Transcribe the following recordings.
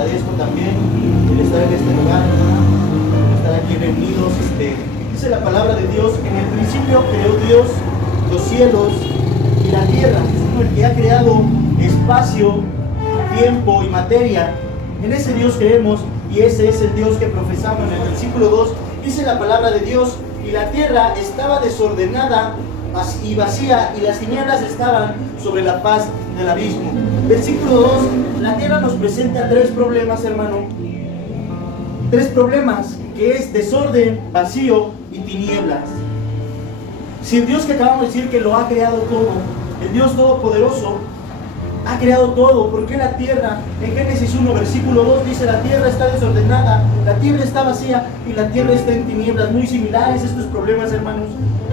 agradezco también el estar en este lugar, hermano, el estar aquí reunidos. Dice la palabra de Dios: en el principio creó Dios los cielos y la tierra. Es el que ha creado espacio, tiempo y materia. En ese Dios creemos y ese es el Dios que profesamos. En el versículo 2 dice la palabra de Dios: y la tierra estaba desordenada y vacía, y las tinieblas estaban sobre la faz del abismo. Versículo 2, la tierra nos presenta tres problemas, hermano. Tres problemas, que es desorden, vacío y tinieblas. Si el Dios que acabamos de decir que lo ha creado todo, el Dios todopoderoso, ha creado todo, ¿por qué la tierra? En Génesis 1, versículo 2 dice: la tierra está desordenada, la tierra está vacía y la tierra está en tinieblas. Muy similares estos problemas, hermanos,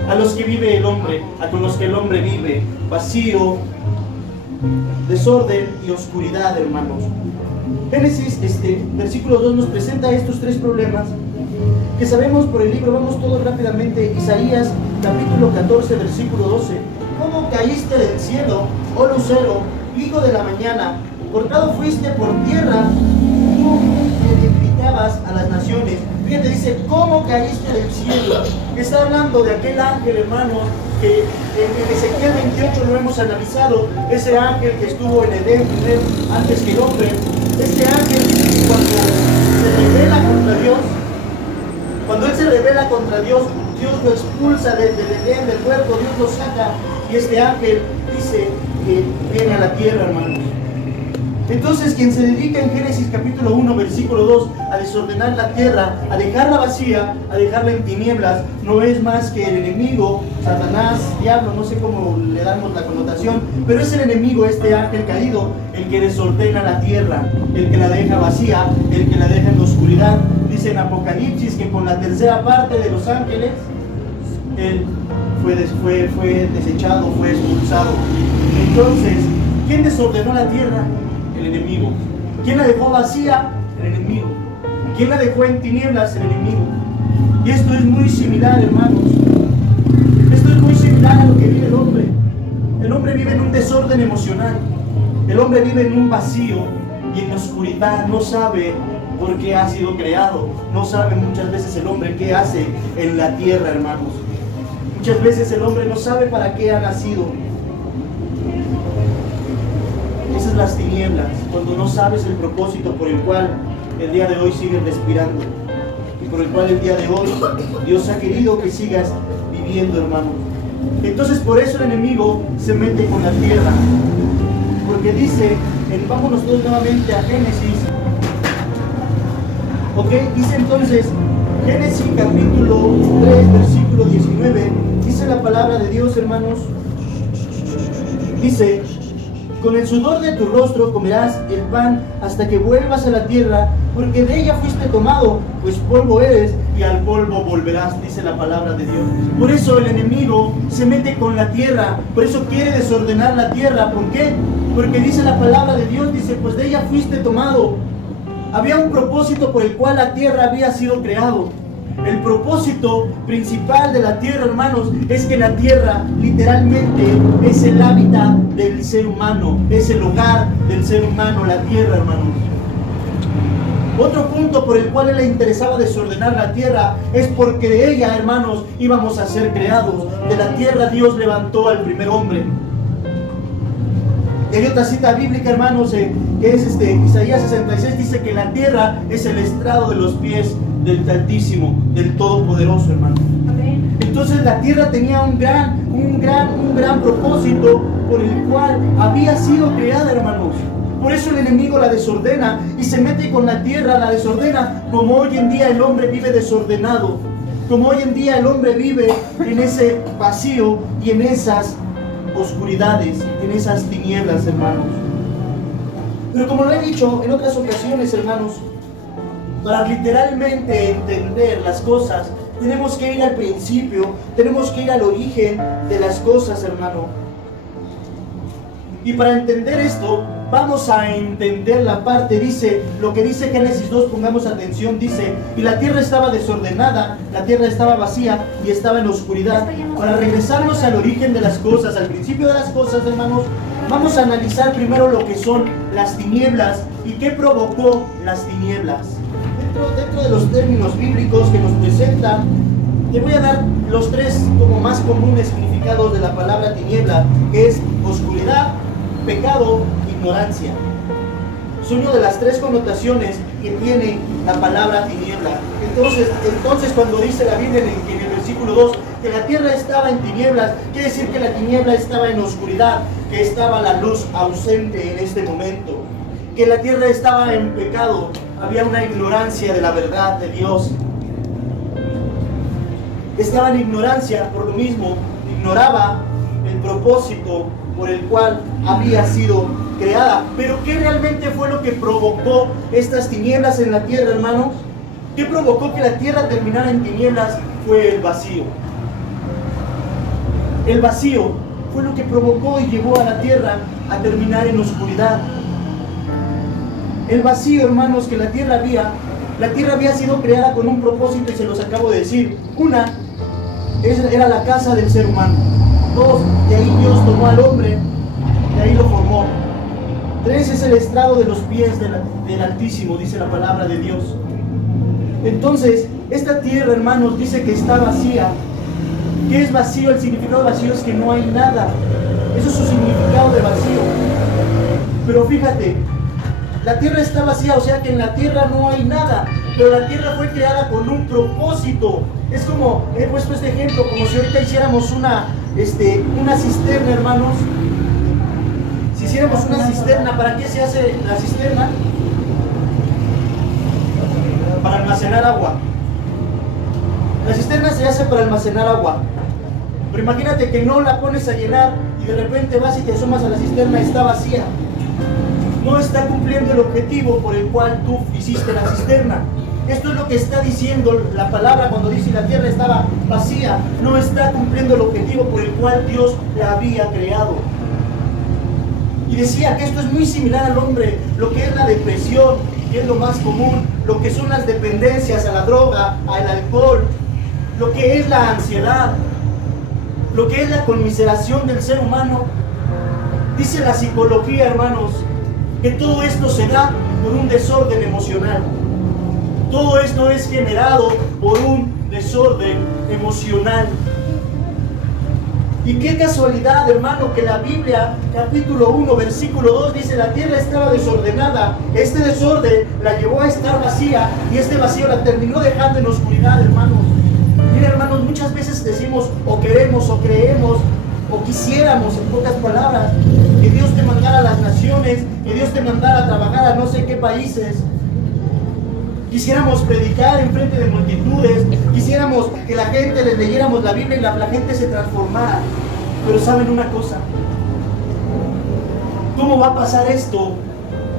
a los que vive el hombre, a con los que el hombre vive: vacío, desorden y oscuridad, hermanos. Génesis, versículo 2 nos presenta estos tres problemas que sabemos por el libro. Vamos todos rápidamente. Isaías, capítulo 14, versículo 12. ¿Cómo caíste del cielo, oh lucero, hijo de la mañana? Cortado fuiste por tierra, tú que debilitabas a las naciones. Fíjate, dice: ¿cómo caíste del cielo? Está hablando de aquel ángel, hermanos, que en Ezequiel 28 lo hemos analizado. Ese ángel que estuvo en Edén primero, antes que el hombre. Este ángel, cuando se rebela contra Dios, cuando él se rebela contra Dios, Dios lo expulsa del Edén, del huerto, Dios lo saca. Y este ángel dice que viene a la tierra, hermanos. Entonces, quien se dedica en Génesis capítulo 1, versículo 2, a desordenar la tierra, a dejarla vacía, a dejarla en tinieblas, no es más que el enemigo, Satanás, diablo, no sé cómo le damos la connotación, pero es el enemigo, este ángel caído, el que desordena la tierra, el que la deja vacía, el que la deja en la oscuridad. Dice en Apocalipsis que con la tercera parte de los ángeles, él fue desechado, fue expulsado. Entonces, ¿quién desordenó la tierra? El enemigo. ¿Quién la dejó vacía? El enemigo. ¿Quién la dejó en tinieblas? El enemigo. Y esto es muy similar, hermanos. Esto es muy similar a lo que vive el hombre. El hombre vive en un desorden emocional. El hombre vive en un vacío y en oscuridad. No sabe por qué ha sido creado. No sabe muchas veces el hombre qué hace en la tierra, hermanos. Muchas veces el hombre no sabe para qué ha nacido. Esas son las tinieblas, cuando no sabes el propósito por el cual el día de hoy sigues respirando y por el cual el día de hoy Dios ha querido que sigas viviendo, hermanos. Entonces, por eso el enemigo se mete con la tierra, porque dice, vámonos todos nuevamente a Génesis. Ok, dice entonces, Génesis capítulo 3, versículo 19, dice la palabra de Dios, hermanos. Dice: con el sudor de tu rostro comerás el pan hasta que vuelvas a la tierra, porque de ella fuiste tomado, pues polvo eres y al polvo volverás, dice la palabra de Dios. Por eso el enemigo se mete con la tierra, por eso quiere desordenar la tierra. ¿Por qué? Porque dice la palabra de Dios, dice: pues de ella fuiste tomado. Había un propósito por el cual la tierra había sido creado. El propósito principal de la tierra, hermanos, es que la tierra literalmente es el hábitat del ser humano, es el hogar del ser humano, la tierra, hermanos. Otro punto por el cual él le interesaba desordenar la tierra es porque de ella, hermanos, íbamos a ser creados. De la tierra Dios levantó al primer hombre. Y hay otra cita bíblica, hermanos, que es Isaías 66, dice que la tierra es el estrado de los pies del Altísimo, del Todopoderoso, hermano. Entonces la tierra tenía un gran propósito por el cual había sido creada, hermanos. Por eso el enemigo la desordena y se mete con la tierra, la desordena, como hoy en día el hombre vive desordenado, como hoy en día el hombre vive en ese vacío y en esas oscuridades, en esas tinieblas, hermanos. Pero como lo he dicho en otras ocasiones, hermanos, para literalmente entender las cosas, tenemos que ir al principio, tenemos que ir al origen de las cosas, hermano. Y para entender esto, vamos a entender la parte, dice, lo que dice Génesis 2, pongamos atención, dice: y la tierra estaba desordenada, la tierra estaba vacía y estaba en la oscuridad. Para regresarnos al origen de las cosas, al principio de las cosas, hermanos, Vamos a analizar primero lo que son las tinieblas y qué provocó las tinieblas. Dentro de los términos bíblicos que nos presentan, te voy a dar los tres como más comunes significados de la palabra tiniebla, que es oscuridad, pecado, ignorancia. Son una de las tres connotaciones que tiene la palabra tiniebla. Entonces cuando dice la Biblia en el versículo 2 que la tierra estaba en tinieblas, quiere decir que la tiniebla estaba en oscuridad, que estaba la luz ausente en este momento, que la tierra estaba en pecado, había una ignorancia de la verdad de Dios. Estaba en ignorancia, por lo mismo, ignoraba el propósito por el cual había sido creada. Pero ¿qué realmente fue lo que provocó estas tinieblas en la tierra, hermanos? ¿Qué provocó que la tierra terminara en tinieblas? Fue el vacío. El vacío fue lo que provocó y llevó a la tierra a terminar en oscuridad. El vacío, hermanos, que la tierra había sido creada con un propósito, y se los acabo de decir. Una era la casa del ser humano. Dos, de ahí Dios tomó al hombre, de ahí lo formó. Tres, es el estrado de los pies del Altísimo, dice la palabra de Dios. Entonces, esta tierra, hermanos, dice que está vacía. ¿Qué es vacío? El significado de vacío es que no hay nada. Eso es su significado de vacío. Pero fíjate, la tierra está vacía, o sea que en la tierra no hay nada. Pero la tierra fue creada con un propósito. Es como, he puesto este ejemplo, como si ahorita hiciéramos una cisterna, hermanos. Si hiciéramos una cisterna, ¿para qué se hace la cisterna? Para almacenar agua. La cisterna se hace para almacenar agua. Pero imagínate que no la pones a llenar y de repente vas y te asomas a la cisterna y está vacía. No está cumpliendo el objetivo por el cual tú hiciste la cisterna. Esto es lo que está diciendo la palabra cuando dice la tierra estaba vacía. No está cumpliendo el objetivo por el cual Dios la había creado. Y decía que esto es muy similar al hombre, lo que es la depresión, que es lo más común, lo que son las dependencias a la droga, al alcohol, lo que es la ansiedad, lo que es la conmiseración del ser humano. Dice la psicología, hermanos, que todo esto se da por un desorden emocional. Todo esto es generado por un desorden emocional. Y qué casualidad, hermano, que la Biblia, capítulo 1, versículo 2, dice: la tierra estaba desordenada. Este desorden la llevó a estar vacía, y este vacío la terminó dejando en oscuridad, hermanos. Mira, hermanos, muchas veces decimos, o queremos, o creemos, o quisiéramos, en pocas palabras, que Dios te mandara a las naciones, que Dios te mandara a trabajar a no sé qué países. Quisiéramos predicar en frente de multitudes, quisiéramos que la gente les leyéramos la Biblia y la gente se transformara. Pero ¿saben una cosa? ¿Cómo va a pasar esto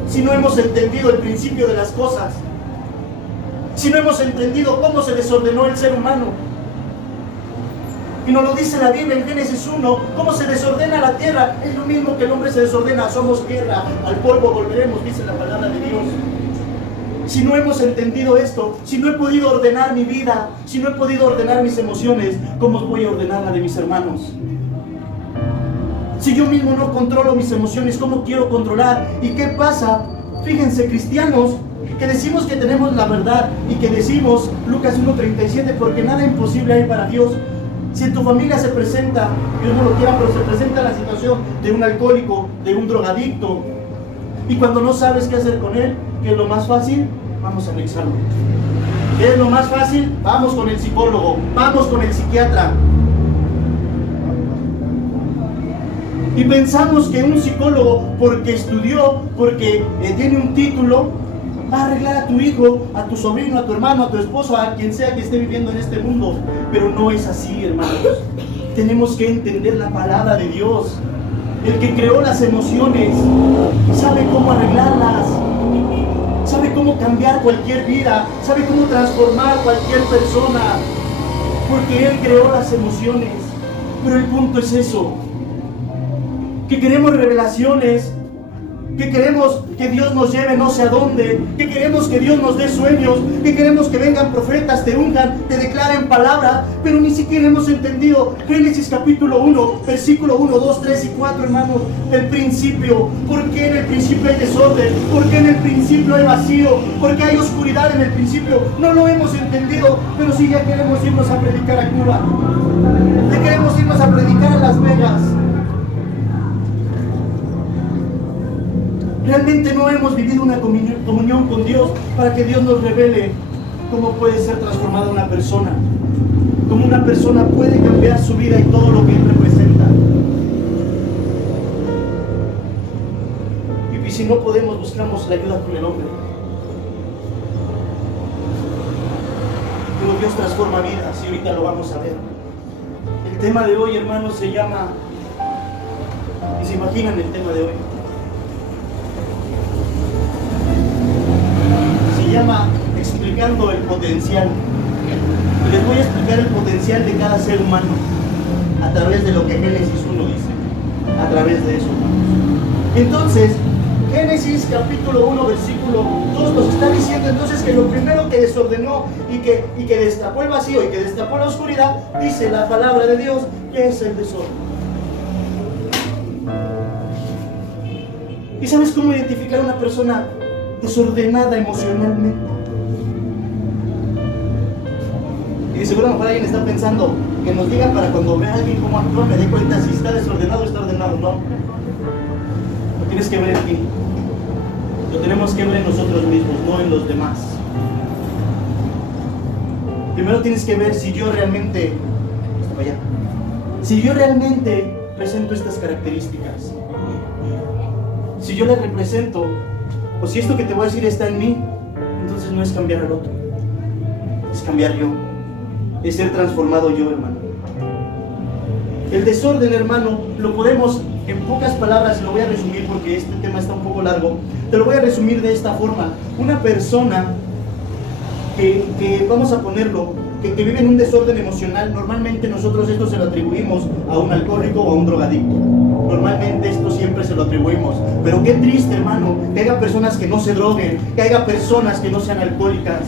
si no hemos entendido el principio de las cosas? Si no hemos entendido cómo se desordenó el ser humano. Y nos lo dice la Biblia en Génesis 1, cómo se desordena la tierra. Es lo mismo que el hombre se desordena, somos tierra, al polvo volveremos, dice la palabra de Dios. Si no hemos entendido esto, si no he podido ordenar mi vida, si no he podido ordenar mis emociones, ¿cómo voy a ordenar la de mis hermanos? Si yo mismo no controlo mis emociones, ¿cómo quiero controlar? ¿Y qué pasa? Fíjense, cristianos, que decimos que tenemos la verdad y que decimos, Lucas 1:37, porque nada imposible hay para Dios. Si en tu familia se presenta, Dios no lo quiera, pero se presenta la situación de un alcohólico, de un drogadicto, y cuando no sabes qué hacer con él, ¿qué es lo más fácil? Vamos a anexarlo. ¿Qué es lo más fácil? Vamos con el psicólogo, vamos con el psiquiatra. Y pensamos que un psicólogo, porque estudió, porque tiene un título, va a arreglar a tu hijo, a tu sobrino, a tu hermano, a tu esposo, a quien sea que esté viviendo en este mundo. Pero no es así, hermanos. Tenemos que entender la palabra de Dios. El que creó las emociones sabe cómo arreglarlas, sabe cómo cambiar cualquier vida, sabe cómo transformar cualquier persona, porque Él creó las emociones. Pero el punto es eso, que queremos revelaciones, que queremos que Dios nos lleve no sé a dónde, que queremos que Dios nos dé sueños, que queremos que vengan profetas, te unjan, te declaren palabra, pero ni siquiera hemos entendido Génesis capítulo 1, versículo 1, 2, 3 y 4, hermanos, el principio. ¿Por qué en el principio hay desorden? ¿Por qué en el principio hay vacío? ¿Por qué hay oscuridad en el principio? No lo hemos entendido, pero sí ya queremos irnos a predicar a Cuba, ya queremos irnos a predicar a Las Vegas. Realmente no hemos vivido una comunión con Dios para que Dios nos revele cómo puede ser transformada una persona, cómo una persona puede cambiar su vida y todo lo que Él representa. Y si no podemos, buscamos la ayuda con el hombre. Pero Dios transforma vidas y ahorita lo vamos a ver. El tema de hoy, hermanos, se llama, y se imaginan el tema de hoy, se llama explicando el potencial. Y les voy a explicar el potencial de cada ser humano a través de lo que Génesis 1 dice, a través de eso, hermanos. Entonces, Génesis capítulo 1 versículo 2 nos está diciendo entonces que lo primero que desordenó y que destapó el vacío y que destapó la oscuridad, dice la palabra de Dios, que es el desorden. ¿Y sabes cómo identificar a una persona desordenada emocionalmente? Y de seguro a lo mejor alguien está pensando que nos diga para cuando vea a alguien cómo actúa me dé cuenta si está desordenado o está ordenado. No, lo tienes que ver en ti, lo tenemos que ver en nosotros mismos, no en los demás. Primero tienes que ver si yo realmente presento estas características, si yo las represento, o si esto que te voy a decir está en mí. Entonces no es cambiar al otro, es cambiar yo, es ser transformado yo, hermano. El desorden, hermano, lo podemos, en pocas palabras, lo voy a resumir porque este tema está un poco largo, te lo voy a resumir de esta forma. Una persona que vamos a ponerlo, que vive en un desorden emocional, normalmente nosotros esto se lo atribuimos a un alcohólico o a un drogadicto. Normalmente esto siempre se lo atribuimos. Pero qué triste, hermano, que haya personas que no se droguen, que haya personas que no sean alcohólicas,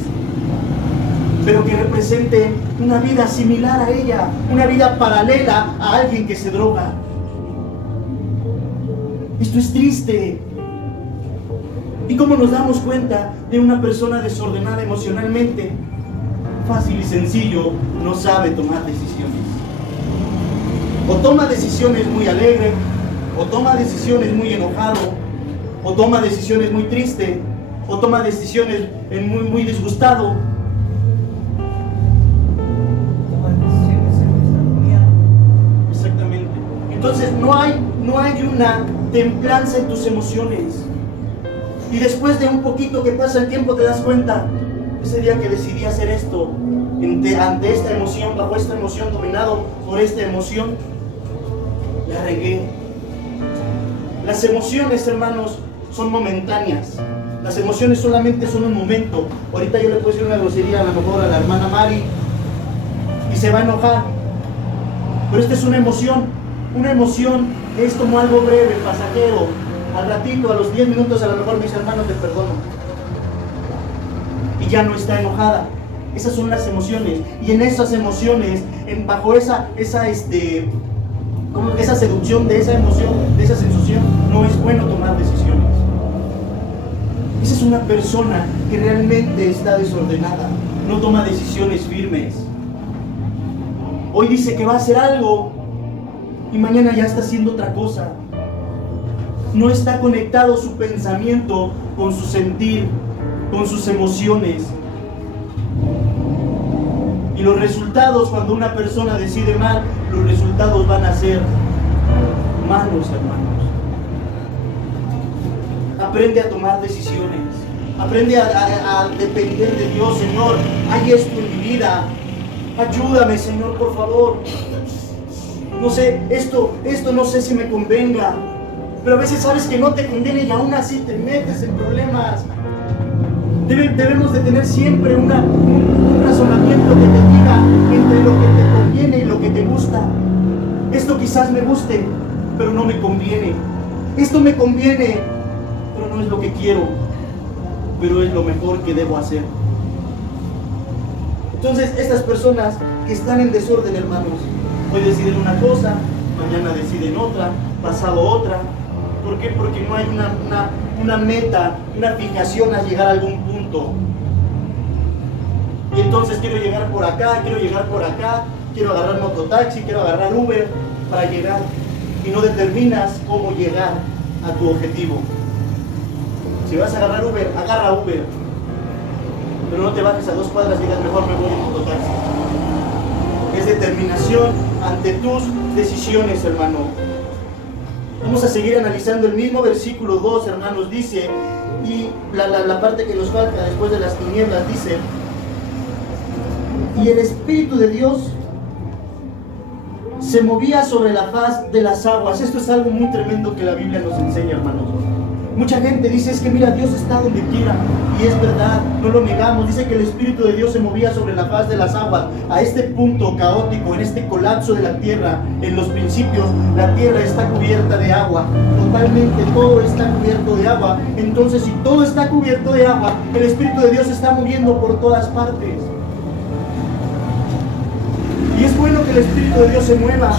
pero que represente una vida similar a ella, una vida paralela a alguien que se droga. Esto es triste. ¿Y cómo nos damos cuenta de una persona desordenada emocionalmente? Fácil y sencillo, no sabe tomar decisiones. O toma decisiones muy alegre, o toma decisiones muy enojado, o toma decisiones muy triste, o toma decisiones muy disgustado. Exactamente. Entonces no hay una templanza en tus emociones. Y después de un poquito que pasa el tiempo te das cuenta, ese día que decidí hacer esto, ante esta emoción, bajo esta emoción, dominado por esta emoción, la regué. Las emociones, hermanos, son momentáneas. Las emociones solamente son un momento. Ahorita yo le puedo decir una grosería a lo mejor a la hermana Mari y se va a enojar. Pero esta es una emoción. Una emoción es como algo breve, pasajero. Al ratito, a los 10 minutos, a lo mejor mis hermanos te perdono. Y ya no está enojada. Esas son las emociones. Y en esas emociones, bajo esa seducción de esa emoción, de esa sensación, no es bueno tomar decisiones. Esa es una persona que realmente está desordenada. No toma decisiones firmes. Hoy dice que va a hacer algo y mañana ya está haciendo otra cosa. No está conectado su pensamiento con su sentir, con sus emociones. Y los resultados, cuando una persona decide mal, los resultados van a ser malos, hermanos. Aprende a tomar decisiones. Aprende a depender de Dios. Señor, hay esto en mi vida. Ayúdame, Señor, por favor. No sé, esto no sé si me convenga. Pero a veces sabes que no te conviene y aún así te metes en problemas. Debemos de tener siempre un razonamiento que te diga entre lo que te conviene y lo que te gusta. Esto quizás me guste, pero no me conviene. Esto me conviene, no es lo que quiero, pero es lo mejor que debo hacer. Entonces, estas personas que están en desorden, hermanos, hoy deciden una cosa, mañana deciden otra, pasado otra. ¿Por qué? Porque no hay una meta, una fijación a llegar a algún punto. Y entonces quiero llegar por acá, quiero agarrar mototaxi, quiero agarrar Uber para llegar. Y no determinas cómo llegar a tu objetivo. Si vas a agarrar Uber, agarra Uber. Pero no te bajes a 2 cuadras y digas, mejor me voy en mototaxi. Es determinación ante tus decisiones, hermano. Vamos a seguir analizando el mismo versículo 2, hermanos, dice, y la parte que nos falta después de las tinieblas, dice, y el Espíritu de Dios se movía sobre la faz de las aguas. Esto es algo muy tremendo que la Biblia nos enseña, hermanos. Mucha gente dice, es que mira, Dios está donde quiera, y es verdad, no lo negamos. Dice que el Espíritu de Dios se movía sobre la faz de las aguas. A este punto caótico, en este colapso de la tierra, en los principios, la tierra está cubierta de agua, totalmente todo está cubierto de agua. Entonces, si todo está cubierto de agua, el Espíritu de Dios se está moviendo por todas partes. Y es bueno que el Espíritu de Dios se mueva.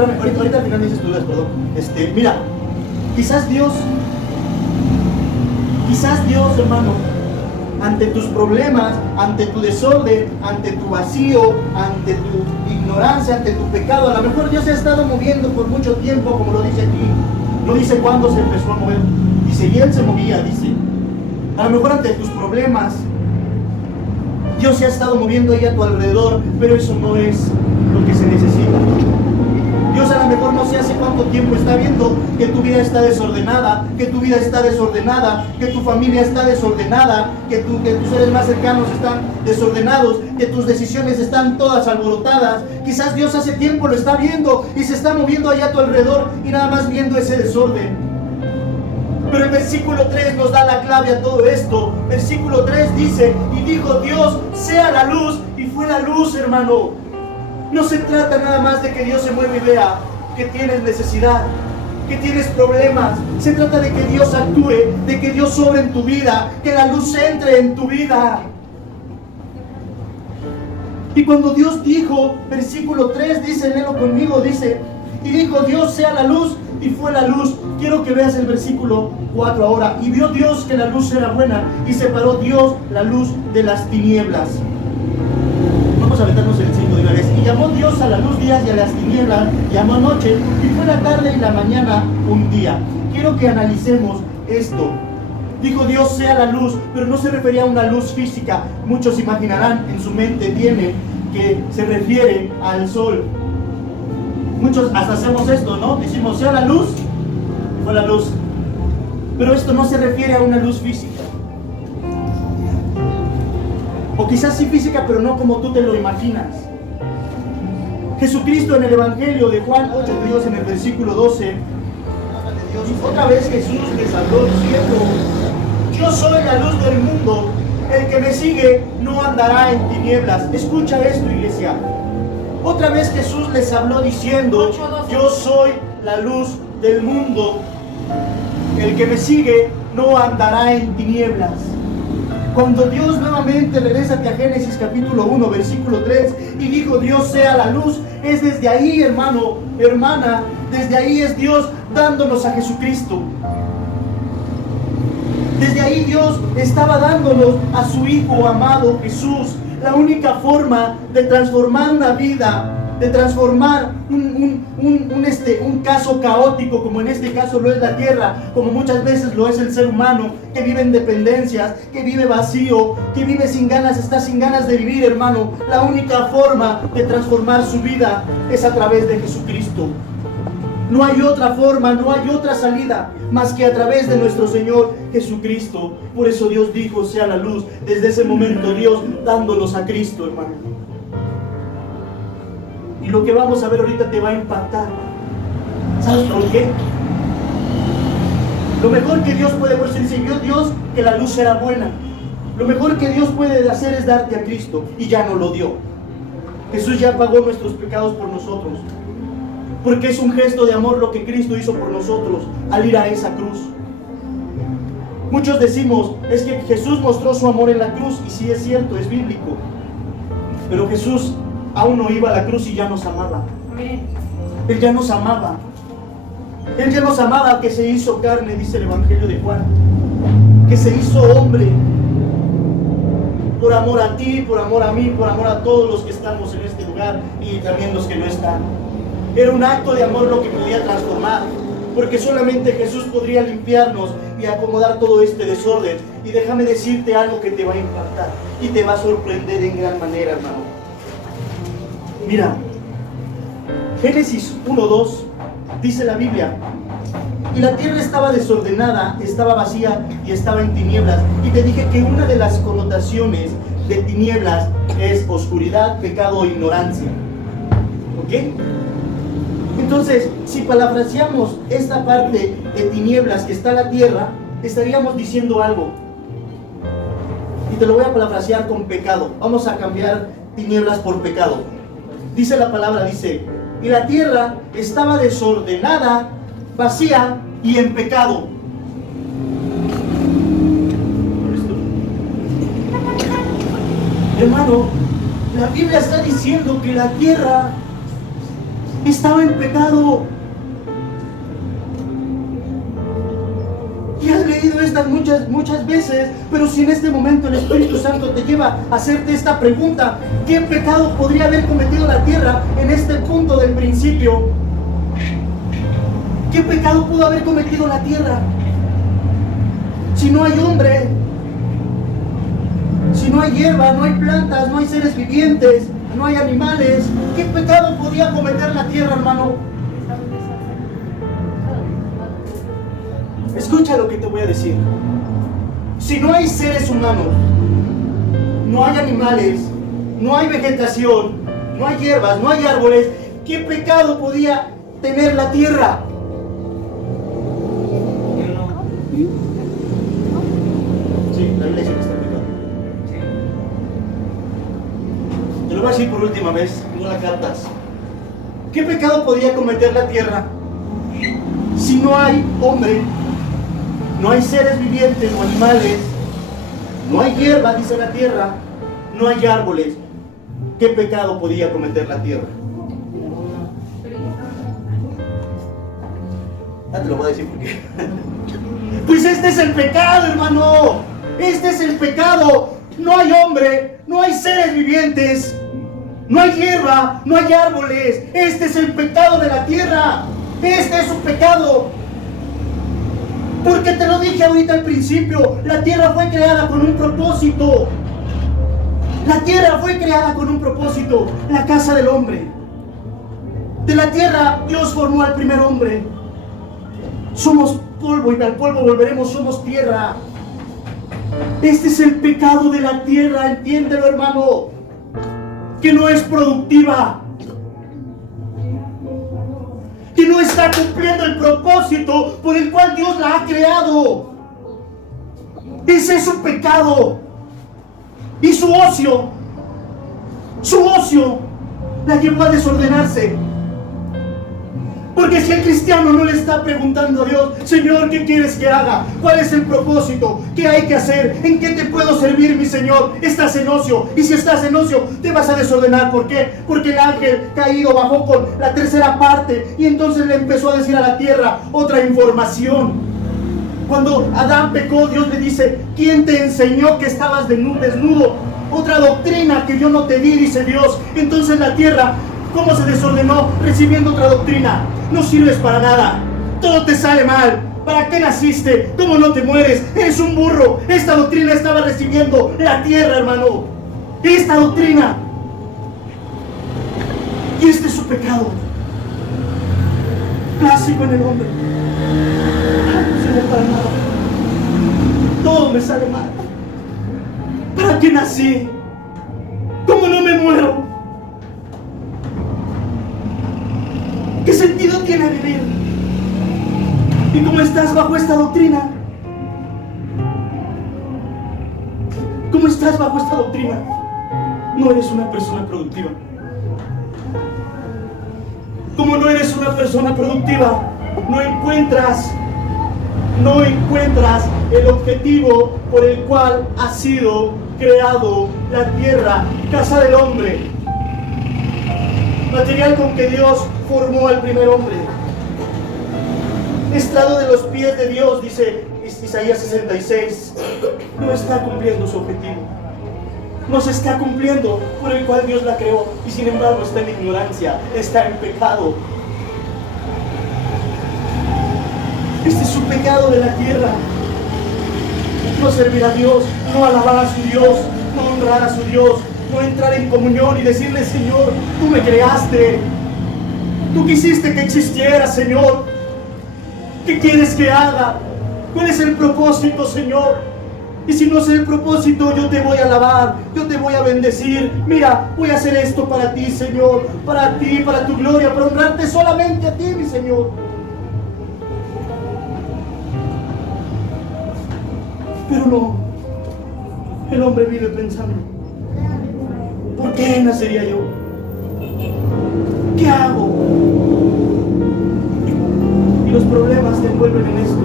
Ahorita al final dices dudas, perdón. Mira, quizás Dios, hermano, ante tus problemas, ante tu desorden, ante tu vacío, ante tu ignorancia, ante tu pecado, a lo mejor Dios se ha estado moviendo por mucho tiempo, como lo dice aquí. No dice cuándo se empezó a mover, dice, y Él se movía, dice. A lo mejor ante tus problemas, Dios se ha estado moviendo ahí a tu alrededor, pero eso no es lo que se necesita. Dios a lo mejor no sé hace cuánto tiempo está viendo que tu vida está desordenada, que tu vida está desordenada, que tu familia está desordenada, que tus seres más cercanos están desordenados, que tus decisiones están todas alborotadas. Quizás Dios hace tiempo lo está viendo y se está moviendo allá a tu alrededor y nada más viendo ese desorden. Pero el versículo 3 nos da la clave a todo esto. Versículo 3 dice, y dijo Dios, sea la luz, y fue la luz, hermano. No se trata nada más de que Dios se mueva y vea que tienes necesidad, que tienes problemas. Se trata de que Dios actúe, de que Dios sobre en tu vida, que la luz entre en tu vida. Y cuando Dios dijo, versículo 3 dice, léelo conmigo, dice, y dijo Dios, sea la luz, y fue la luz. Quiero que veas el versículo 4 ahora. Y vio Dios que la luz era buena, y separó Dios la luz de las tinieblas. Vamos a aventarnos el 5 de una vez. Y llamó Dios a la luz días y a las tinieblas llamó noche, y fue la tarde y la mañana un día. Quiero que analicemos esto. Dijo Dios sea la luz, pero no se refería a una luz física. Muchos imaginarán, en su mente tiene que se refiere al sol. Muchos hasta hacemos esto, ¿no? Decimos sea la luz, fue la luz. Pero esto no se refiere a una luz física. O quizás sí física, pero no como tú te lo imaginas. Jesucristo en el Evangelio de Juan 8, Dios en el versículo 12, otra vez Jesús les habló diciendo, yo soy la luz del mundo, el que me sigue no andará en tinieblas. Escucha esto, iglesia. Otra vez Jesús les habló diciendo, yo soy la luz del mundo, el que me sigue no andará en tinieblas. Cuando Dios nuevamente regresa a Génesis capítulo 1, versículo 3, y dijo Dios sea la luz, es desde ahí, hermano, hermana, desde ahí es Dios dándonos a Jesucristo. Desde ahí Dios estaba dándonos a su Hijo amado Jesús. La única forma de transformar una vida, de transformar un caso caótico, como en este caso lo es la tierra, como muchas veces lo es el ser humano, que vive en dependencias, que vive vacío, que vive sin ganas, está sin ganas de vivir, hermano. La única forma de transformar su vida es a través de Jesucristo. No hay otra forma, no hay otra salida más que a través de nuestro Señor Jesucristo. Por eso Dios dijo, sea la luz. Desde ese momento Dios dándonos a Cristo, hermano. Y lo que vamos a ver ahorita te va a impactar. ¿Sabes por qué? Lo mejor que Dios puede hacer, si vio Dios que la luz era buena, lo mejor que Dios puede hacer es darte a Cristo, y ya no lo dio. Jesús ya pagó nuestros pecados por nosotros. porque es un gesto de amor lo que Cristo hizo por nosotros al ir a esa cruz. Muchos decimos, es que Jesús mostró su amor en la cruz, y sí es cierto, es bíblico, pero Jesús aún no iba a la cruz y ya nos amaba. Él ya nos amaba. Él ya nos amaba, que se hizo carne, dice el Evangelio de Juan, que se hizo hombre por amor a ti, por amor a mí, por amor a todos los que estamos en este lugar y también los que no están. Era un acto de amor lo que podía transformar, porque solamente Jesús podría limpiarnos y acomodar todo este desorden. Y déjame decirte algo que te va a impactar y te va a sorprender en gran manera, hermano. Mira, Génesis 1:2 dice la Biblia: y la tierra estaba desordenada, estaba vacía y estaba en tinieblas. Y te dije que una de las connotaciones de tinieblas es oscuridad, pecado e ignorancia. ¿Ok? Entonces, si parafraseamos esta parte de tinieblas que está la tierra, estaríamos diciendo algo. Y te lo voy a parafrasear con pecado. Vamos a cambiar tinieblas por pecado. Dice la palabra, dice: y la tierra estaba desordenada, vacía y en pecado. Hermano, la Biblia está diciendo que la tierra estaba en pecado. Y has leído estas muchas veces, pero si en este momento el Espíritu Santo te lleva a hacerte esta pregunta: ¿qué pecado podría haber cometido la tierra en este punto del principio? ¿Qué pecado pudo haber cometido la tierra? Si no hay hombre, si no hay hierba, no hay plantas, no hay seres vivientes, no hay animales, ¿qué pecado podía cometer la tierra, hermano? Escucha lo que te voy a decir. Si no hay seres humanos, no hay animales, no hay vegetación, no hay hierbas, no hay árboles, ¿qué pecado podía tener la tierra? Sí, la Biblia dice que está en pecado. Te lo voy a decir por última vez, no la captas. ¿Qué pecado podía cometer la tierra si no hay hombre, no hay seres vivientes o animales, no hay hierba, dice la tierra, no hay árboles? ¿Qué pecado podía cometer la tierra? Ya te lo voy a decir por qué. Pues este es el pecado, hermano. Este es el pecado. No hay hombre, no hay seres vivientes, no hay hierba, no hay árboles. Este es el pecado de la tierra. Este es su pecado. Porque te lo dije ahorita al principio, la tierra fue creada con un propósito. La tierra fue creada con un propósito, la casa del hombre. De la tierra Dios formó al primer hombre. Somos polvo y al polvo volveremos, somos tierra. Este es el pecado de la tierra, entiéndelo, hermano, que no es productiva, que no está cumpliendo el propósito por el cual Dios la ha creado. Ese es su pecado. Y su ocio la llevó a desordenarse. Porque si el cristiano no le está preguntando a Dios: Señor, ¿qué quieres que haga? ¿Cuál es el propósito? ¿Qué hay que hacer? ¿En qué te puedo servir, mi Señor? Estás en ocio. Y si estás en ocio, te vas a desordenar. ¿Por qué? Porque el ángel caído bajó con la tercera parte y entonces le empezó a decir a la tierra otra información. Cuando Adán pecó, Dios le dice: ¿quién te enseñó que estabas desnudo? Otra doctrina que yo no te di, dice Dios. Entonces la tierra, ¿cómo se desordenó? Recibiendo otra doctrina. No sirves para nada. Todo te sale mal. ¿Para qué naciste? ¿Cómo no te mueres? Eres un burro. Esta doctrina estaba recibiendo la tierra, hermano. Esta doctrina. Y este es su pecado clásico en el hombre. No sirve para nada. Todo me sale mal. ¿Para qué nací? ¿Cómo no me muero? ¿Qué sentido tiene vivir? Y como estás bajo esta doctrina, no eres una persona productiva. como no eres una persona productiva, no encuentras el objetivo por el cual ha sido creado la tierra, casa del hombre, material con que Dios formó al primer hombre, estrado de los pies de Dios, dice Isaías 66, no está cumpliendo su objetivo, no se está cumpliendo por el cual Dios la creó, y sin embargo está en ignorancia, está en pecado. Este es su pecado de la tierra: no servir a Dios, no alabar a su Dios, no honrar a su Dios, no entrar en comunión y decirle: Señor, tú me creaste, tú quisiste que existiera, Señor, ¿qué quieres que haga? ¿Cuál es el propósito, Señor? Y si no sé el propósito, yo te voy a alabar, yo te voy a bendecir. Mira, voy a hacer esto para ti, Señor, para ti, para tu gloria, para honrarte solamente a ti, mi Señor. Pero no, el hombre vive pensando: ¿por qué nacería yo? ¿Qué hago? Y los problemas te envuelven en esto,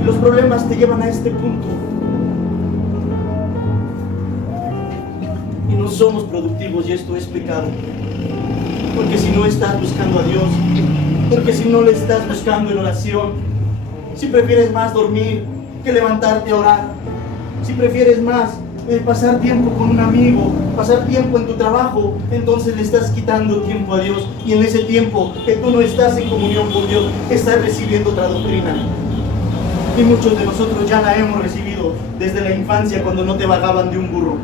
y los problemas te llevan a este punto. Y no somos productivos, y esto es pecado. Porque si no estás buscando a Dios, porque si no le estás buscando en oración, si prefieres más dormir que levantarte a orar, si prefieres más pasar tiempo con un amigo, pasar tiempo en tu trabajo, entonces le estás quitando tiempo a Dios, y en ese tiempo que tú no estás en comunión con Dios, estás recibiendo otra doctrina. Y muchos de nosotros ya la hemos recibido desde la infancia, cuando no te bajaban de un burro.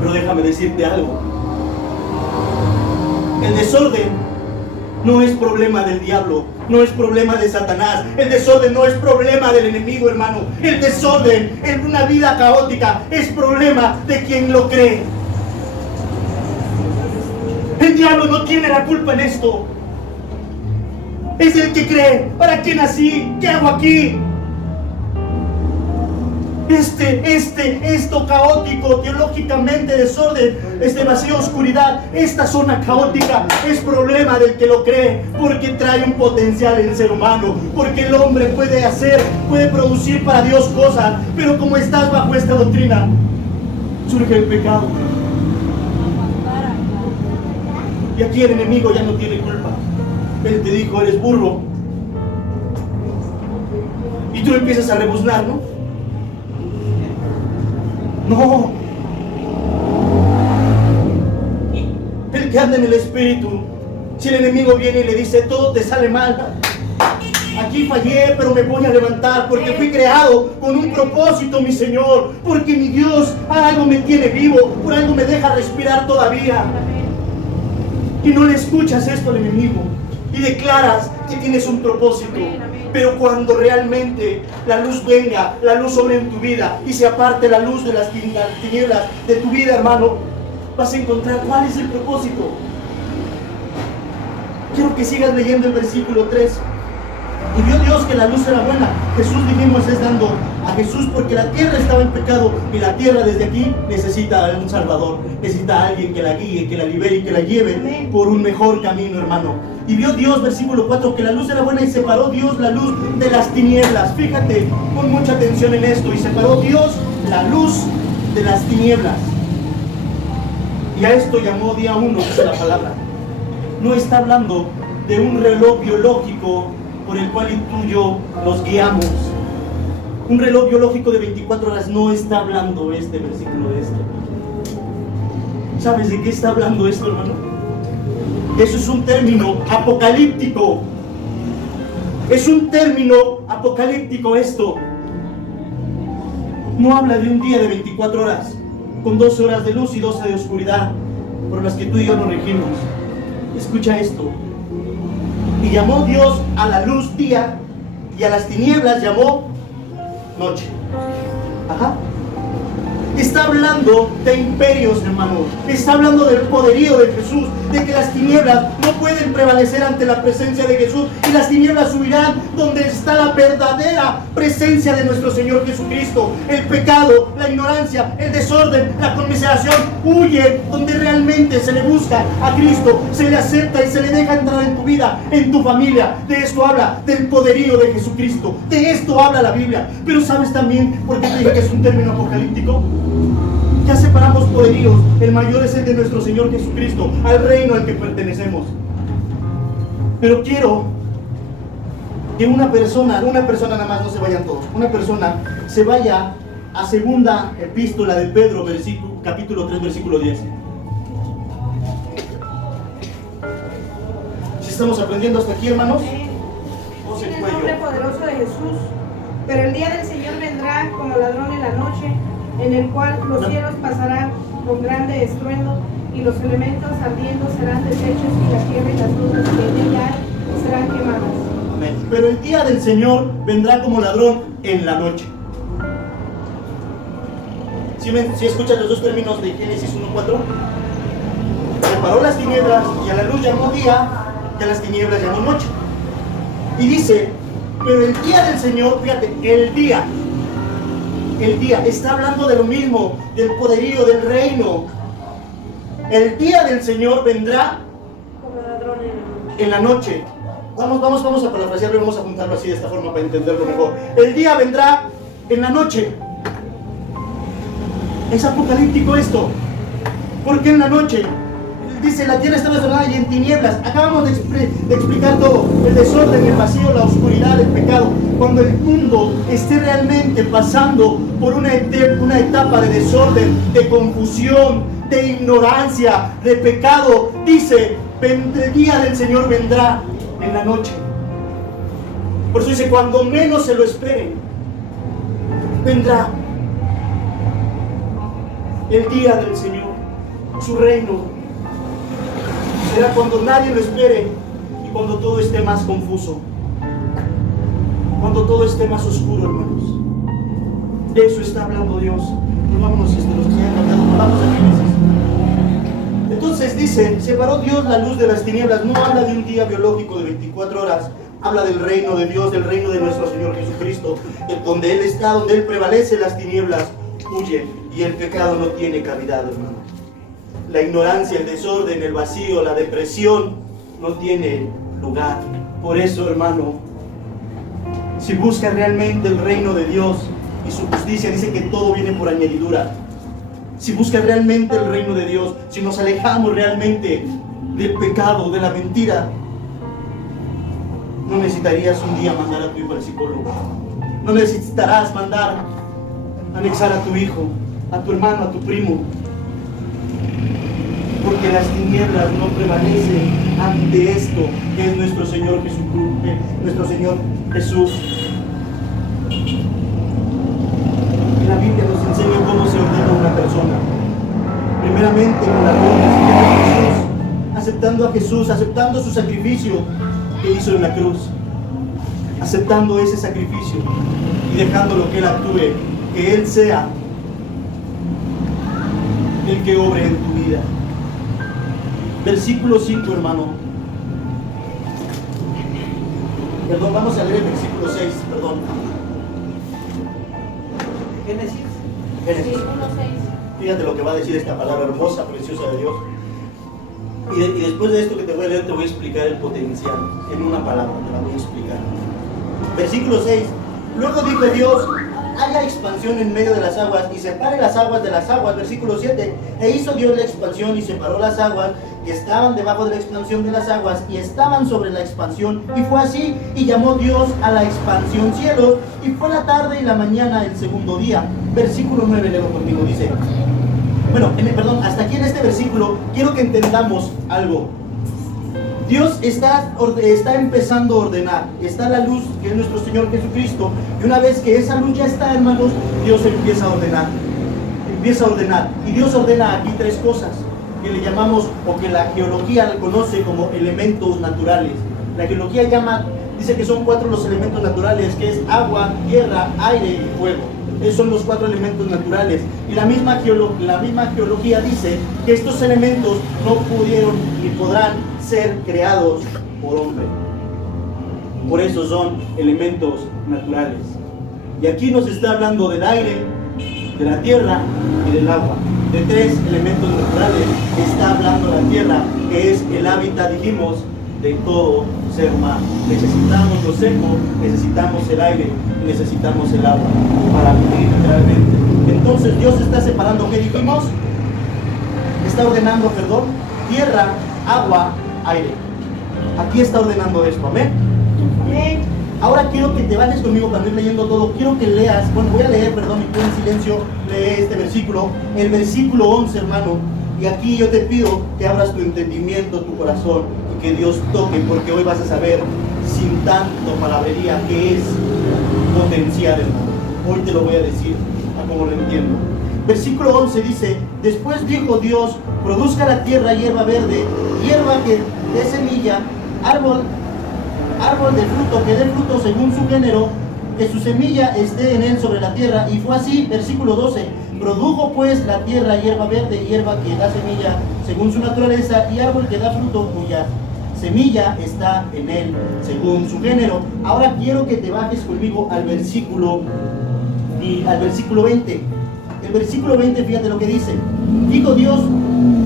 Pero déjame decirte algo: el desorden no es problema del diablo, no es problema de Satanás. El desorden no es problema del enemigo, hermano. El desorden en una vida caótica es problema de quien lo cree. El diablo no tiene la culpa en esto. Es el que cree: ¿para qué nací? ¿Qué hago aquí? Esto caótico, teológicamente desorden, demasiada oscuridad, esta zona caótica es problema del que lo cree, porque trae un potencial en el ser humano, porque el hombre puede producir para Dios cosas, pero como estás bajo esta doctrina, surge el pecado. Y aquí el enemigo ya no tiene culpa. Él te dijo: eres burro, y tú empiezas a rebuznar, ¿no? No, el que anda en el Espíritu, si el enemigo viene y le dice: todo te sale mal, aquí fallé, pero me voy a levantar, porque fui creado con un propósito, mi Señor, porque mi Dios algo me tiene vivo, por algo me deja respirar todavía. Y no le escuchas esto al enemigo, y declaras que tienes un propósito. Pero cuando realmente la luz venga, la luz sobre en tu vida, y se aparte la luz de las tinieblas de tu vida, hermano, vas a encontrar cuál es el propósito. Quiero que sigas leyendo el versículo 3. Y vio Dios que la luz era buena. Jesús, dijimos, es dando a Jesús, porque la tierra estaba en pecado, y la tierra desde aquí necesita un Salvador, necesita a alguien que la guíe, que la libere y que la lleve por un mejor camino, hermano. Y vio Dios, versículo 4, que la luz era buena, y separó Dios la luz de las tinieblas. Fíjate, pon mucha atención en esto: y separó Dios la luz de las tinieblas. Y a esto llamó día 1, dice la palabra. No está hablando de un reloj biológico por el cual tú y yo nos guiamos. Un reloj biológico de 24 horas no está hablando este versículo de esto. ¿Sabes de qué está hablando esto, hermano? Eso es un término apocalíptico. Es un término apocalíptico esto. No habla de un día de 24 horas, con 12 horas de luz y 12 de oscuridad, por las que tú y yo nos regimos. Escucha esto: y llamó Dios a la luz día, y a las tinieblas llamó noche. Ajá. Está hablando de imperios, hermano. Está hablando del poderío de Jesús, de que las tinieblas no pueden prevalecer ante la presencia de Jesús, y las tinieblas subirán donde está la verdadera presencia de nuestro Señor Jesucristo. El pecado, la ignorancia, el desorden, la conmiseración huye donde realmente se le busca a Cristo, se le acepta y se le deja entrar en tu vida, en tu familia. De esto habla, del poderío de Jesucristo. De esto habla la Biblia. Pero ¿sabes también por qué te dije que es un término apocalíptico? Ya separamos poderíos. El mayor es el de nuestro Señor Jesucristo, al reino al que pertenecemos. Pero quiero que una persona nada más, no se vayan todos, una persona se vaya a segunda epístola de Pedro, capítulo 3, versículo 10. Si estamos aprendiendo hasta aquí, hermanos, en el nombre poderoso de Jesús. Pero el día del Señor vendrá como ladrón en la noche, en el cual los cielos pasarán con grande estruendo, y los elementos ardiendo serán deshechos, y la tierra y las cosas que en ella hay serán quemadas. Amén. Pero el día del Señor vendrá como ladrón en la noche. Si escuchas los dos términos de Génesis 1:4, separó las tinieblas, y a la luz llamó día, y a las tinieblas llamó noche. Y dice, pero el día del Señor, fíjate, el día, está hablando de lo mismo, del poderío, del reino. El día del Señor vendrá Como ladrón en la noche. Vamos a parafrasearlo y vamos a juntarlo así de esta forma para entenderlo mejor. El día vendrá en la noche. Es apocalíptico esto. ¿Por qué en la noche? Dice, la tierra está desolada y en tinieblas. Acabamos de explicar todo. El desorden, el vacío, la oscuridad, el pecado. Cuando el mundo esté realmente pasando por una etapa de desorden, de confusión, de ignorancia, de pecado, dice, el día del Señor vendrá en la noche. Por eso dice, cuando menos se lo esperen, vendrá el día del Señor, su reino. Será cuando nadie lo espere y cuando todo esté más confuso, cuando todo esté más oscuro, hermanos. De eso está hablando Dios. Pero vámonos, los que se hayan cambiado, vamos a Génesis. Entonces dice, separó Dios la luz de las tinieblas. No habla de un día biológico de 24 horas, habla del reino de Dios, del reino de nuestro Señor Jesucristo, donde Él está, donde Él prevalece, las tinieblas huyen y el pecado no tiene cavidad, hermano. La ignorancia, el desorden, el vacío, la depresión no tiene lugar. Por eso, hermano, si buscas realmente el reino de Dios y su justicia, dice que todo viene por añadidura. Si buscas realmente el reino de Dios, si nos alejamos realmente del pecado, de la mentira, no necesitarías un día mandar a tu hijo al psicólogo. No necesitarás mandar, anexar a tu hijo, a tu hermano, a tu primo. Porque las tinieblas no prevalecen ante esto que es nuestro Señor Jesús. La Biblia nos enseña cómo se ordena una persona. Primeramente con la gloria de Jesús, aceptando a Jesús, aceptando su sacrificio que hizo en la cruz, aceptando ese sacrificio y dejándolo que Él actúe, que Él sea el que obre en tu vida. Versículo 5, hermano. Perdón, vamos a leer el versículo 6, perdón. Génesis. Sí, 1:6. Fíjate lo que va a decir esta palabra hermosa, preciosa de Dios. Y después de esto que te voy a leer, te voy a explicar el potencial. En una palabra te la voy a explicar. Versículo 6. Luego dijo Dios, haya expansión en medio de las aguas y separe las aguas de las aguas. Versículo 7. E hizo Dios la expansión y separó las aguas que estaban debajo de la expansión de las aguas y estaban sobre la expansión. Y fue así, y llamó Dios a la expansión cielos, y fue la tarde y la mañana el segundo día. Versículo 9, leo conmigo, dice. Bueno, hasta aquí en este versículo quiero que entendamos algo. Dios está empezando a ordenar. Está la luz que es nuestro Señor Jesucristo. Y una vez que esa luz ya está, hermanos, Dios empieza a ordenar. Empieza a ordenar. Y Dios ordena aquí tres cosas que le llamamos, o que la geología le conoce como elementos naturales. La geología dice que son 4 los elementos naturales, que es agua, tierra, aire y fuego. esos son los 4 elementos naturales. Y la misma geología dice que estos elementos no pudieron ni podrán ser creados por hombre. Por eso son elementos naturales. Y aquí nos está hablando del aire, de la tierra y del agua. De 3 elementos naturales está hablando la tierra, que es el hábitat, dijimos, de todo ser humano. Necesitamos lo seco, necesitamos el aire y necesitamos el agua para vivir literalmente. Entonces Dios está separando, ¿qué dijimos? Está ordenando, tierra, agua, aire. Aquí está ordenando esto, amén. Amén. Ahora quiero que te vayas conmigo para ir leyendo todo. Quiero que leas, voy a leer, y tú en silencio lee este versículo, el versículo 11, hermano. Y aquí yo te pido que abras tu entendimiento, tu corazón, y que Dios toque, porque hoy vas a saber, sin tanto palabrería, qué es potencial, hermano. Hoy te lo voy a decir, a como lo entiendo. Versículo 11 dice: después dijo Dios, produzca la tierra hierba verde, hierba que dé semilla, árbol de fruto que dé fruto según su género, que su semilla esté en él sobre la tierra. Y fue así. Versículo 12: produjo pues la tierra hierba verde, hierba que da semilla según su naturaleza, y árbol que da fruto cuya semilla está en él según su género. Ahora quiero que te bajes conmigo al versículo 20. El versículo 20, fíjate lo que dice: dijo Dios,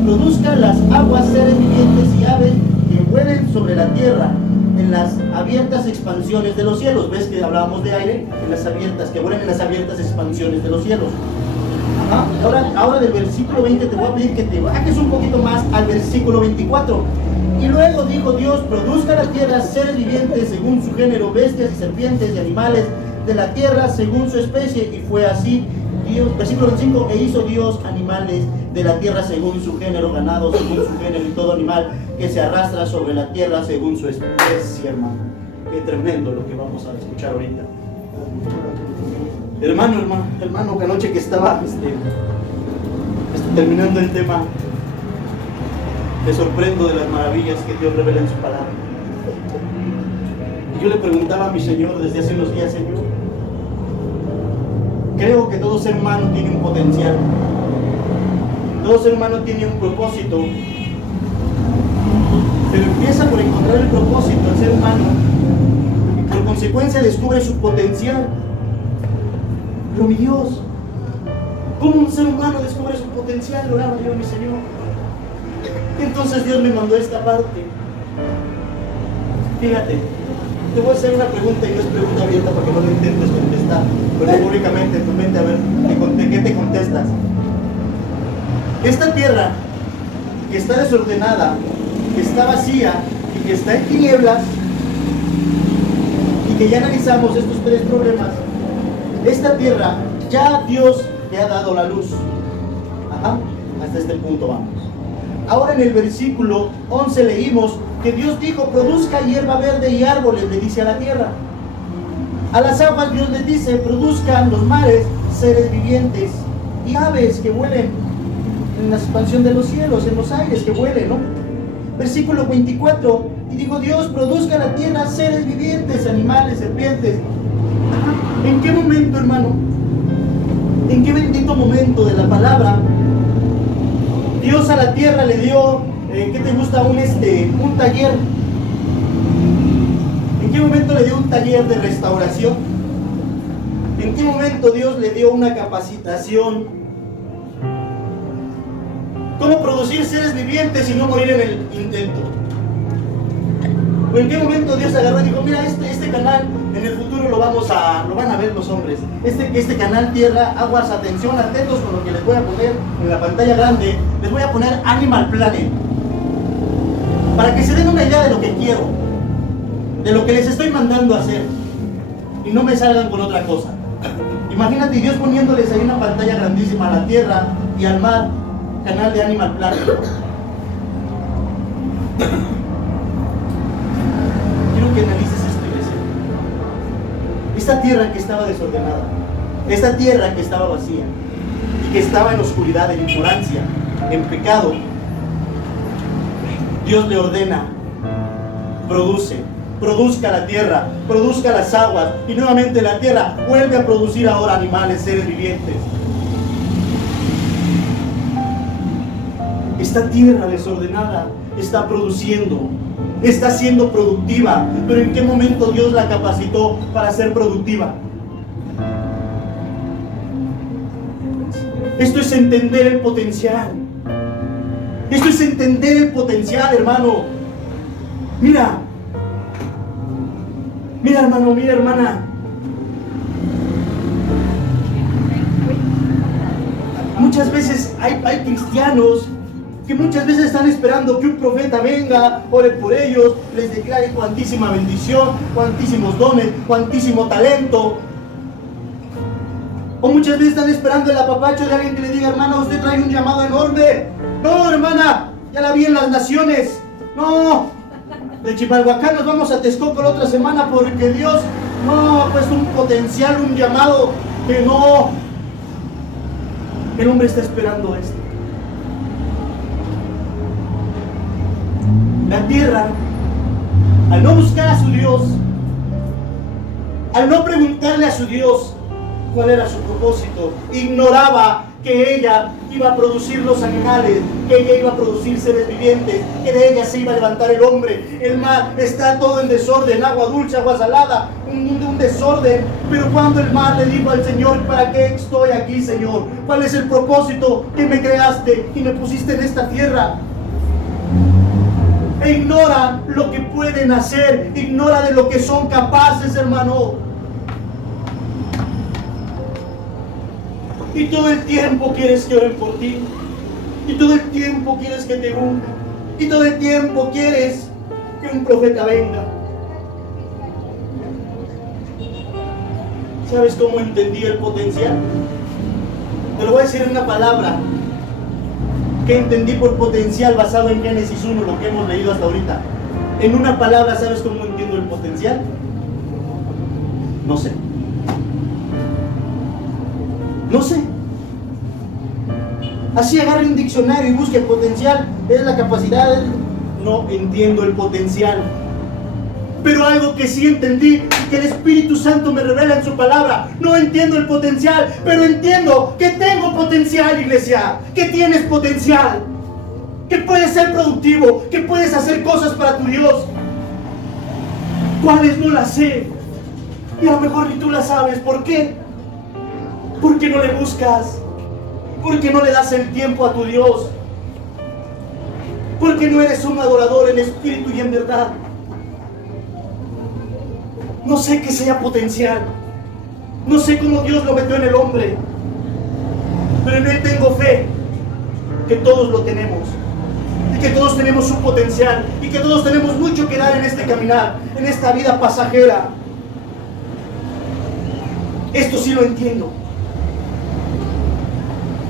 produzcan las aguas seres vivientes y aves que vuelen sobre la tierra en las abiertas expansiones de los cielos. ¿Ves que hablábamos de aire? En las abiertas, que vuelen en las abiertas expansiones de los cielos. Ajá. Ahora del versículo 20 te voy a pedir que te bajes un poquito más al versículo 24. Y luego dijo Dios, produzca la tierra seres vivientes según su género, bestias y serpientes y animales de la tierra según su especie. Y fue así. Dios, versículo 25: e hizo Dios animales de la tierra según su género, ganado según su género, y todo animal que se arrastra sobre la tierra según su especie, hermano. Qué tremendo lo que vamos a escuchar ahorita. Hermano, que anoche que estaba terminando el tema, me sorprendo de las maravillas que Dios revela en su palabra. Y yo le preguntaba a mi Señor desde hace unos días: Señor, creo que todo ser humano tiene un potencial, todo ser humano tiene un propósito, pero empieza por encontrar el propósito del ser humano y por consecuencia descubre su potencial. Pero mi Dios, ¿cómo un ser humano descubre su potencial? Lo oraba yo, mi Señor. Entonces Dios me mandó esta parte. Fíjate, te voy a hacer una pregunta y no es pregunta abierta para que no lo intentes contestar, pero públicamente en tu mente, a ver, ¿qué te contestas? Esta tierra que está desordenada, que está vacía y que está en tinieblas, y que ya analizamos estos 3 problemas, esta tierra ya Dios te ha dado la luz. Ajá, hasta este punto vamos. Ahora en el versículo 11 leímos que Dios dijo, produzca hierba verde y árboles, le dice a la tierra. A las aguas Dios les dice, produzcan los mares seres vivientes y aves que vuelen en la expansión de los cielos, en los aires que vuelen, ¿no? Versículo 24, y dijo Dios, produzca la tierra seres vivientes, animales, serpientes. ¿En qué momento, hermano? ¿En qué bendito momento de la palabra Dios a la tierra le dio, ¿qué te gusta? Un taller. ¿En qué momento le dio un taller de restauración? ¿En qué momento Dios le dio una capacitación? ¿Cómo producir seres vivientes y no morir en el intento? ¿O en qué momento Dios agarró y dijo, mira, este canal en el futuro lo van a ver los hombres? Este canal Tierra, aguas, atención, atentos con lo que les voy a poner en la pantalla grande. Les voy a poner Animal Planet, para que se den una idea de lo que quiero, de lo que les estoy mandando a hacer, y no me salgan con otra cosa. Imagínate Dios poniéndoles ahí una pantalla grandísima a la tierra y al mar, canal de Animal Planet. Quiero que analices esto, iglesia. Esta tierra que estaba desordenada, esta tierra que estaba vacía y que estaba en oscuridad, en ignorancia, en pecado, Dios le ordena, produce produzca la tierra, produzca las aguas, y nuevamente la tierra vuelve a producir ahora animales, seres vivientes. Esta tierra desordenada está produciendo, está siendo productiva, pero ¿en qué momento Dios la capacitó para ser productiva? Esto es entender el potencial. Esto es entender el potencial, hermano. Mira, hermano, mira, hermana. Muchas veces hay cristianos que muchas veces están esperando que un profeta venga, ore por ellos, les declare cuantísima bendición, cuantísimos dones, cuantísimo talento. O muchas veces están esperando el apapacho de alguien que le diga: hermano, usted trae un llamado enorme. No, hermana, ya la vi en las naciones. No, de Chimalhuacán nos vamos a Texcoco la otra semana porque Dios, no, pues un potencial, un llamado que no. El hombre está esperando esto. La tierra, al no buscar a su Dios, al no preguntarle a su Dios cuál era su propósito, ignoraba que ella iba a producir los animales, que ella iba a producir seres vivientes, que de ella se iba a levantar el hombre. El mar está todo en desorden, agua dulce, agua salada, un desorden. Pero cuando el mar le dijo al Señor: ¿para qué estoy aquí, Señor? ¿Cuál es el propósito que me creaste y me pusiste en esta tierra? E ignora lo que pueden hacer, ignora de lo que son capaces, hermano. Y todo el tiempo quieres que oren por ti. Y todo el tiempo quieres que te unjan. Y todo el tiempo quieres que un profeta venga. ¿Sabes cómo entendí el potencial? Te lo voy a decir en una palabra que entendí por potencial basado en Génesis 1, lo que hemos leído hasta ahorita. En una palabra, ¿sabes cómo entiendo el potencial? No sé. No sé. Así agarre un diccionario y busque potencial. Es la capacidad. No entiendo el potencial. Pero algo que sí entendí, que el Espíritu Santo me revela en su palabra. No entiendo el potencial, pero entiendo que tengo potencial, iglesia. Que tienes potencial. Que puedes ser productivo. Que puedes hacer cosas para tu Dios. ¿Cuáles? No las sé. Y a lo mejor ni tú las sabes. ¿Por qué? Porque no le buscas. Porque no le das el tiempo a tu Dios. Porque no eres un adorador en espíritu y en verdad. No sé qué sea potencial. No sé cómo Dios lo metió en el hombre. Pero en Él tengo fe que todos lo tenemos. Y que todos tenemos un potencial. Y que todos tenemos mucho que dar en este caminar. En esta vida pasajera. Esto sí lo entiendo.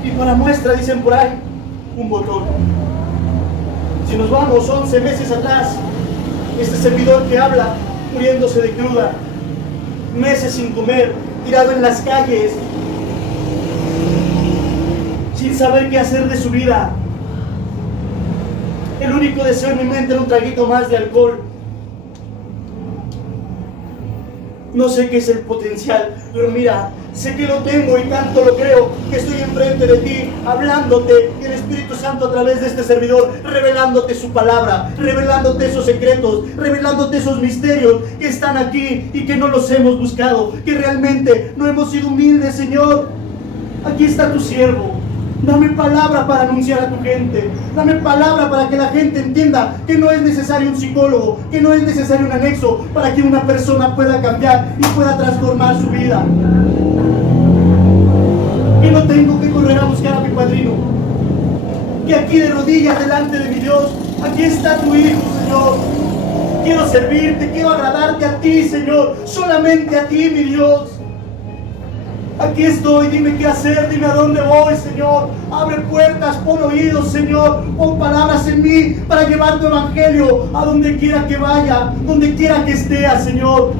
Y para muestra, dicen por ahí, un botón. Si nos vamos 11 meses atrás, este servidor que habla, muriéndose de cruda, meses sin comer, tirado en las calles, sin saber qué hacer de su vida. El único deseo en mi mente era un traguito más de alcohol. No sé qué es el potencial, pero mira, sé que lo tengo y tanto lo creo, que estoy enfrente de ti, hablándote, y el Espíritu Santo a través de este servidor, revelándote su palabra, revelándote esos secretos, revelándote esos misterios que están aquí y que no los hemos buscado, que realmente no hemos sido humildes, Señor. Aquí está tu siervo. Dame palabra para anunciar a tu gente. Dame palabra para que la gente entienda que no es necesario un psicólogo, que no es necesario un anexo para que una persona pueda cambiar y pueda transformar su vida. Que no tengo que correr a buscar a mi padrino. Que aquí de rodillas delante de mi Dios, aquí está tu Hijo, Señor. Quiero servirte, quiero agradarte a ti, Señor. Solamente a ti, mi Dios. Aquí estoy, dime qué hacer, dime a dónde voy, Señor. Abre puertas, pon oídos, Señor. Pon palabras en mí para llevar tu evangelio a donde quiera que vaya, donde quiera que esté, Señor.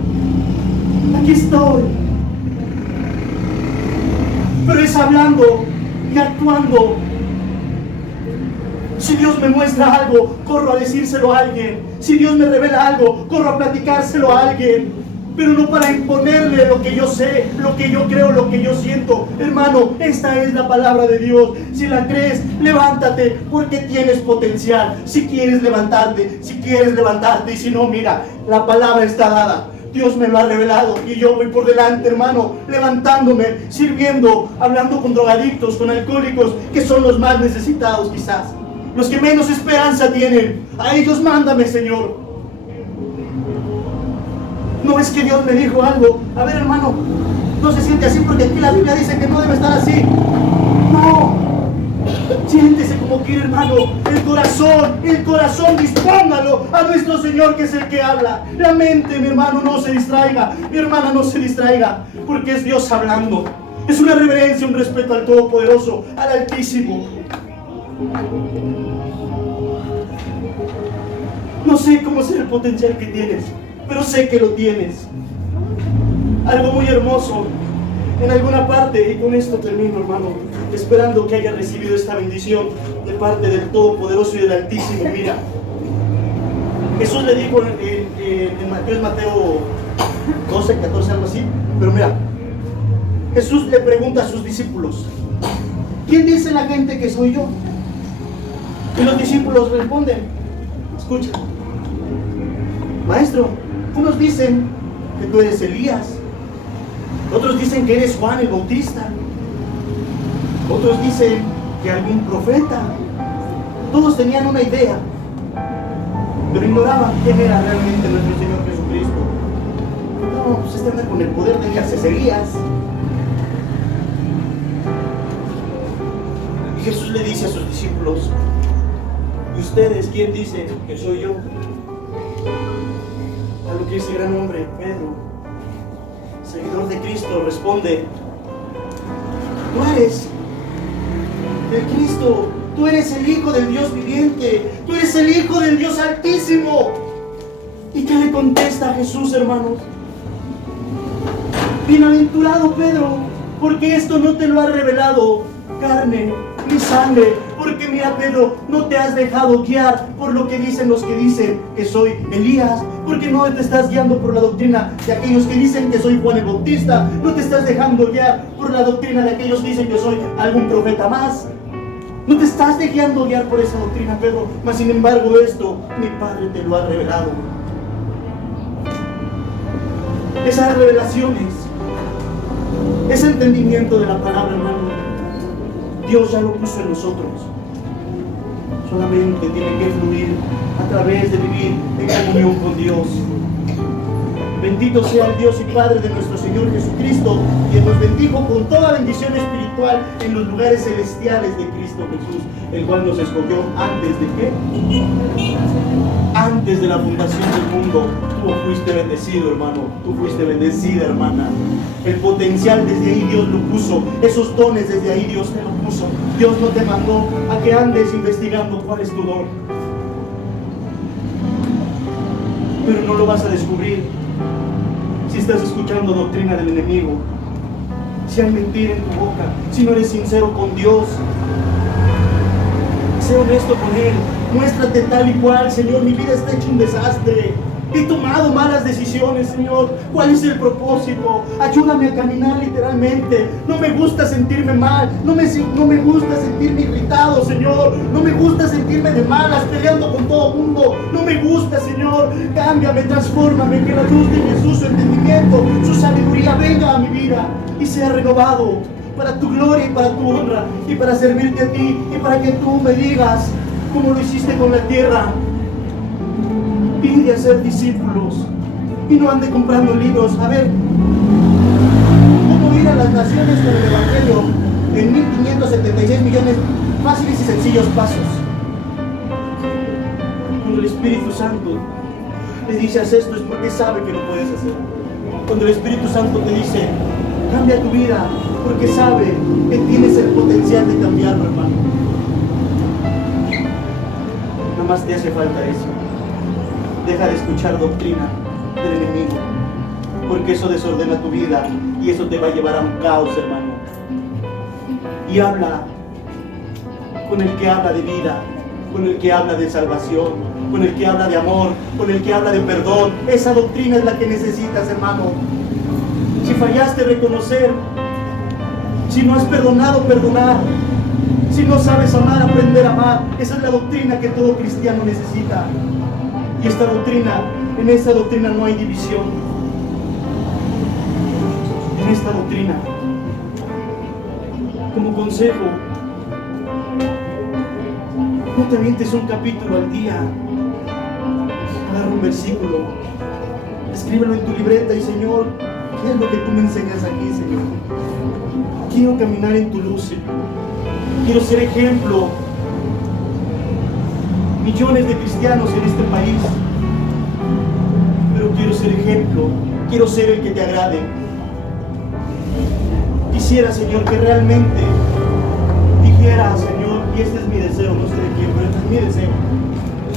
Aquí estoy. Pero es hablando y actuando. Si Dios me muestra algo, corro a decírselo a alguien. Si Dios me revela algo, corro a platicárselo a alguien. Pero no para imponerle lo que yo sé, lo que yo creo, lo que yo siento. Hermano, esta es la palabra de Dios. Si la crees, levántate, porque tienes potencial. Si quieres levantarte, y si no, mira, la palabra está dada. Dios me lo ha revelado y yo voy por delante, hermano, levantándome, sirviendo, hablando con drogadictos, con alcohólicos, que son los más necesitados quizás, los que menos esperanza tienen. A ellos mándame, Señor. No es que Dios me dijo algo. A ver, hermano, no se siente así porque aquí la Biblia dice que no debe estar así. No, siéntese como quiere, hermano. El corazón, dispóngalo a nuestro Señor, que es el que habla. La mente, mi hermano, no se distraiga. Mi hermana, no se distraiga, porque es Dios hablando. Es una reverencia, un respeto al Todopoderoso, al Altísimo. No sé cómo será el potencial que tienes, pero sé que lo tienes. Algo muy hermoso en alguna parte, y con esto termino, hermano, esperando que haya recibido esta bendición de parte del Todopoderoso y del Altísimo. Mira, Jesús le dijo en Mateo 12, 14, algo así, pero mira, Jesús le pregunta a sus discípulos: ¿quién dice la gente que soy yo? Y los discípulos responden: escucha, maestro, unos dicen que tú eres Elías, otros dicen que eres Juan el Bautista, otros dicen que algún profeta. Todos tenían una idea, pero ignoraban quién era realmente nuestro Señor Jesucristo. No, pues este anda con el poder de Elías, es Elías. Y Jesús le dice a sus discípulos: ¿y ustedes quién dicen que soy yo? A lo que ese gran hombre, Pedro, seguidor de Cristo, responde: tú eres el Cristo, tú eres el Hijo del Dios viviente, tú eres el Hijo del Dios Altísimo. ¿Y qué le contesta Jesús, hermanos? Bienaventurado Pedro, porque esto no te lo ha revelado carne ni sangre. Porque mira, Pedro, no te has dejado guiar por lo que dicen los que dicen que soy Elías. Porque no te estás guiando por la doctrina de aquellos que dicen que soy Juan el Bautista. No te estás dejando guiar por la doctrina de aquellos que dicen que soy algún profeta más. No te estás dejando guiar por esa doctrina, Pedro. Mas sin embargo, esto mi Padre te lo ha revelado. Esas revelaciones, ese entendimiento de la palabra, hermano, Dios ya lo puso en nosotros. Solamente tiene que fluir a través de vivir en comunión con Dios. Bendito sea el Dios y Padre de nuestro Señor Jesucristo, quien nos bendijo con toda bendición espiritual en los lugares celestiales de Cristo Jesús, el cual nos escogió antes de ¿qué? Antes de la fundación del mundo. Tú fuiste bendecido, hermano. Tú fuiste bendecida, hermana. El potencial desde ahí Dios lo puso. Esos dones desde ahí Dios te lo puso. Dios no te mandó a que andes investigando cuál es tu don. Pero no lo vas a descubrir si estás escuchando doctrina del enemigo, si hay mentira en tu boca, si no eres sincero con Dios. Sé honesto con Él. Muéstrate tal y cual: Señor, mi vida está hecha un desastre. He tomado malas decisiones, Señor. ¿Cuál es el propósito? Ayúdame a caminar literalmente. No me gusta sentirme mal. No me gusta sentirme irritado, Señor. No me gusta sentirme de malas, peleando con todo el mundo. No me gusta, Señor. Cámbiame, transfórmame. Que la luz de Jesús, su entendimiento, su sabiduría venga a mi vida y sea renovado para tu gloria y para tu honra, y para servirte a ti, y para que tú me digas, como lo hiciste con la tierra: pide a ser discípulos, y no ande comprando libros. A ver, ¿cómo ir a las naciones con el Evangelio en 1576 millones fáciles y sencillos pasos? Cuando el Espíritu Santo te dice: haz esto, es porque sabe que lo puedes hacer. Cuando el Espíritu Santo te dice: cambia tu vida, porque sabe que tienes el potencial de cambiarlo, hermano. Nada más te hace falta eso. Deja de escuchar doctrina del enemigo, porque eso desordena tu vida y eso te va a llevar a un caos, hermano. Y habla con el que habla de vida, con el que habla de salvación, con el que habla de amor, con el que habla de perdón. Esa doctrina es la que necesitas, hermano. Si fallaste, reconocer. Si no has perdonado, perdonar. Si no sabes amar, aprender a amar. Esa es la doctrina que todo cristiano necesita. Y esta doctrina, en esta doctrina no hay división. En esta doctrina, como consejo, no te avientes un capítulo al día. Agarra un versículo, escríbelo en tu libreta y Señor, ¿qué es lo que tú me enseñas aquí, Señor? Quiero caminar en tu luz, Señor. Quiero ser ejemplo. Millones de cristianos en este país, pero quiero ser ejemplo. Quiero ser el que te agrade. Quisiera, Señor, que realmente dijera, Señor, y este es mi deseo, no sé de quién, pero este es mi deseo,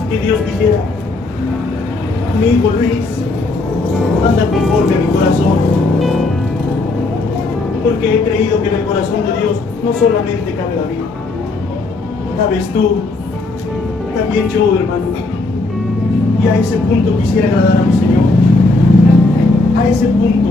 que Dios dijera: mi hijo Luis anda conforme a mi corazón, porque he creído que en el corazón de Dios no solamente cabe David, cabes tú, también yo, hermano. Y a ese punto quisiera agradar a mi Señor, a ese punto.